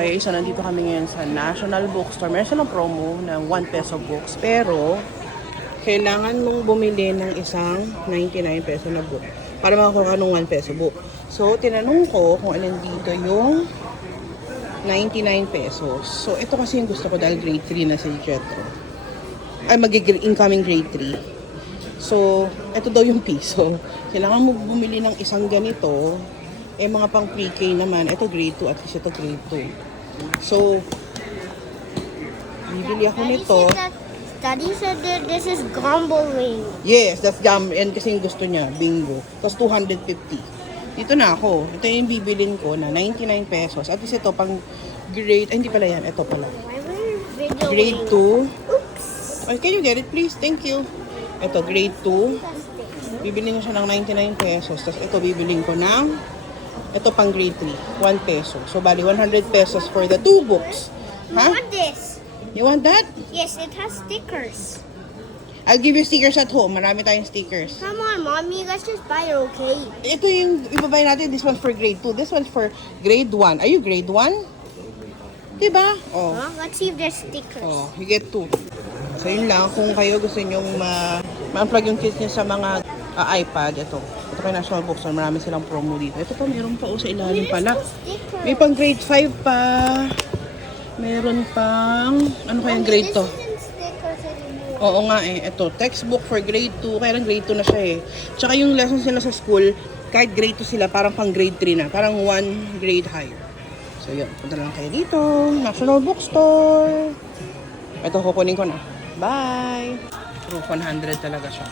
Okay, so nandito kami ngayon sa National Bookstore. Meron silang promo ng 1 peso books. Pero, kailangan mong bumili ng isang 99 peso na book para makakuha ng 1 peso book. So, tinanong ko kung alin dito yung 99 pesos. So, ito kasi yung gusto ko dahil grade 3 na si Jetro. Ay, incoming grade 3. So, ito daw yung piso. Kailangan mo bumili ng isang ganito. Eh, mga pang pre-K naman. Ito grade 2. At least ito grade 2. So, bibili ako nito. Daddy said that this is gambling. Yes, that's gum. And kasi yung gusto niya, bingo. Tapos 250. Dito na ako. Ito yung bibilin ko na 99 pesos. At least ito pang grade, ay hindi pala yan. Ito pala. Grade 2. Oops. Oh, can you get it please? Thank you. Ito, grade 2. Bibilin ko siya ng 99 pesos. Tapos ito bibilin ko ng, ito pang grade 3. 1 peso. So, bali 100 pesos for the 2 books. I want this. You want that? Yes, it has stickers. I'll give you stickers at home. Marami tayong stickers. Come on, Mommy. Let's just buy it, okay? Ito yung ibabay natin. This one's for grade 2. This one's for grade 1. Are you grade 1? Diba? Oh. Huh? Let's see if there's stickers. Oh, you get 2. So, yun lang. Kung kayo gusto nyong ma-unplug yung kids nyo sa mga iPad, ito. Ito kay National Bookstore. Marami silang promo dito. Ito pa, meron pa sa ilalim pala. Stickers. May pang grade 5 pa. Meron pang, ano kayang grade to? This isn't stickers anymore. Oo nga eh. Ito, textbook for grade 2. Kaya lang grade 2 na siya eh. Tsaka yung lessons nila sa school, kahit grade 2 sila, parang pang grade 3 na. Parang 1 grade higher. So yun, punta lang kayo dito. National Bookstore. Ito, kukunin ko na. Bye! Proof 100 talaga siya.